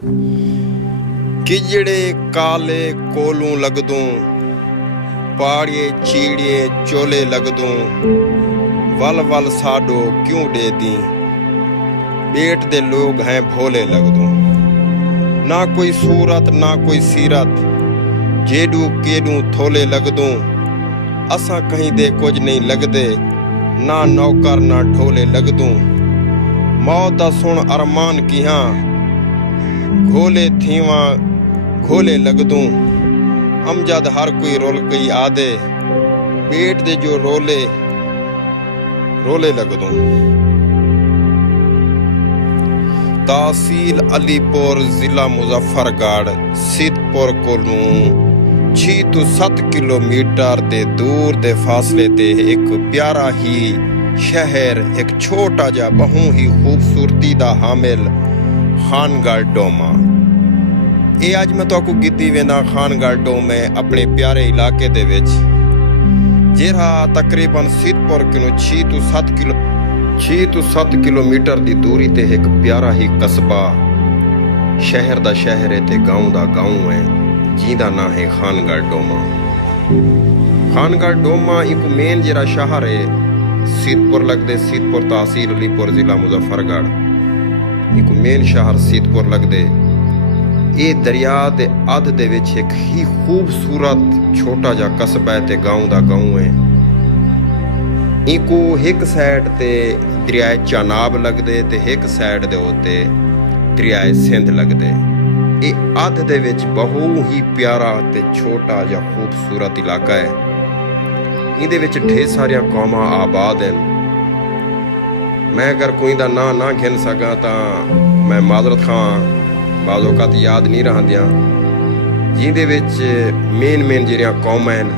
किजड़े काले कोलू लगदूं, पाड़िए चीड़िए चोले लगदूं, वल वल साडो क्यों दे दी, बेट दे लोग हैं भोले लगदूं। ना कोई सूरत ना कोई सीरत, जेडू केडू थोले लगदूं, असां कहीं दे कुछ नहीं लगदे, ना नौकर ना ढोले लगदूं। मौत दा सुन अरमान किहां, घोले थीवां घोले लगदूं। अमजद हर कोई रोल गई आदे, पेट दे जो रोले रोले लगदूं। तहसील अलीपुर जिला मुजफ्फरगढ़ सिद्धपुर कोलों 6 ਤੋਂ 7 किलोमीटर दे दूर दे फासले ते एक प्यारा ही शहर, एक छोटा जा बहु ही खूबसूरती दा हामिल खानगढ़ डोमा। ये अज मैं तुहानू गिद्दी वेंदा खानगढ़ डोमे अपने प्यारे इलाके दे विच, जिहड़ा तकरीबन सिद्धपुर किनों 6 ਤੋਂ 7 किलोमीटर दी दूरी ते एक प्यारा ही कस्बा, शहर दा शहर है ते गाँव दा गाँव है, जिहदा नां है खानगढ़ डोमा। खानगढ़ डोमा एक मेन जिहड़ा शहर है सिद्धपुर लगदे, सिद्धपुर तहसील अलीपुर जिला मुजफ्फरगढ़, एक मेन शहर सिद्धपुर लगदे। ये दरिया दे अध दे विच एक ही खूबसूरत छोटा जा कस्बा है ते गाँव दा गाँव है। इको एक साइड ते दरियाए चनाब लगदे ते एक साइड दे उत्ते दरियाए सिंध लगदे। ये अध दे विच बहु ही प्यारा ते छोटा जा खूबसूरत इलाका है। इहदे विच ढेर सारियां कौमां आबाद हैं। मैं अगर कोई दा नां ना गिन सकां तां मैं माजरत खां, बाज़ औकात याद नहीं रहंदियां। जिहदे विच मेन जिहड़ियां कौमां हैं,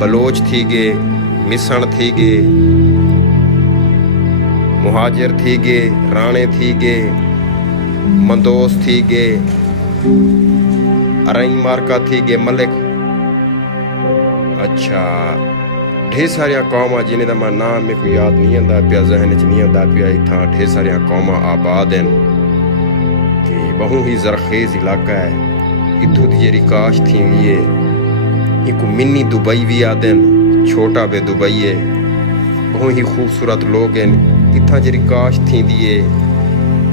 बलोच थी गए, मिसण थी गए, मुहाजिर थी गए, राणे थी गए, मंदोस थी गए, अरई मार्का थी गए, मलिक। अच्छा, ढेर सारिया कौमां जिन्हें दा मैं नाम मेरे को याद नहीं आंदा पिया, जहन च नहीं आंदा पिया। इत्थां ढेर सारिया कौमां आबाद हैं ते बहु ही जरखेज इलाका है। इत्थों दी जेहड़ी काश थी है, इको मिनी दुबई भी आदे, छोटा बे दुबई है। बहु ही खूबसूरत लोग हैं। इत्थां जेहड़ी काश थींदी है,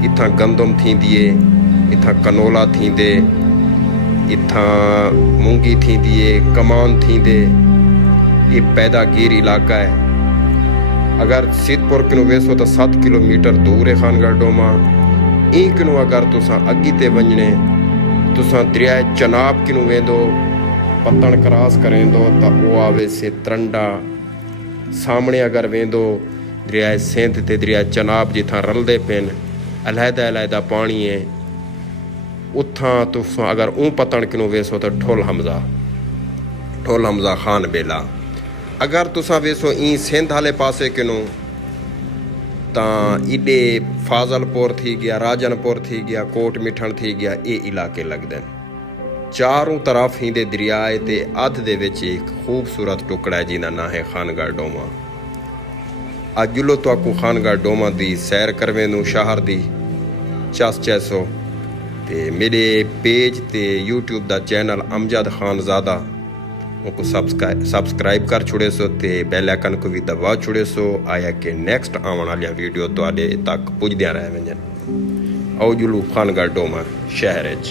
इत्थां गंदम थींदी है, इत्थां कनोला थींदे, इत्थां मूंगी थींदी है, कमान थींदे। ये पैदागीर इलाका है। अगर सिद्धपुर किनों वेसो तो 7 किलोमीटर दूर है खानगढ़ डोमा। ई किनों अगर तुसां अगी ते वञणे, तुसां दरियाए चनाब किनों वेंदो, पत्तण क्रॉस करेंदो तो वो आवे से तरंडा। सामने अगर वेंदो दरियाए सिंध ते दरिया चनाब जिथां रलदे पिन, अलहदा पानी है। उत्थां तुसां अगर ऊं पत्तण किनों वेसो तो ठोल हमजा खान बेला। अगर तुसां वेसो ई सिंध वाले पासे किनों तां इडे फाजलपुर थी गया, राजनपुर थी गया, कोट मिठन थी गया, ये इलाके लगदे हैं। चारों तरफ ही दे दरियाए ते अध दे विच एक खूबसूरत टुकड़ा है जिहदा नां है खानगढ़ डोमा। अज जुलो तो खानगढ़ डोमा दी सैर करवेंदू शहर दी चस चैसो ते मेरे पेज ते यूट्यूब दा चैनल अमजद खानजादा उनको सबसक्राइब कर छुड़े सो ते बैल आइकन को भी दबा छुड़े सो, आया कि नेक्स्ट आने वाली वीडियो तुहाडे तक पुजदियां रह वंजन। आओ जुलू खानगढ़ डोमा शहर च।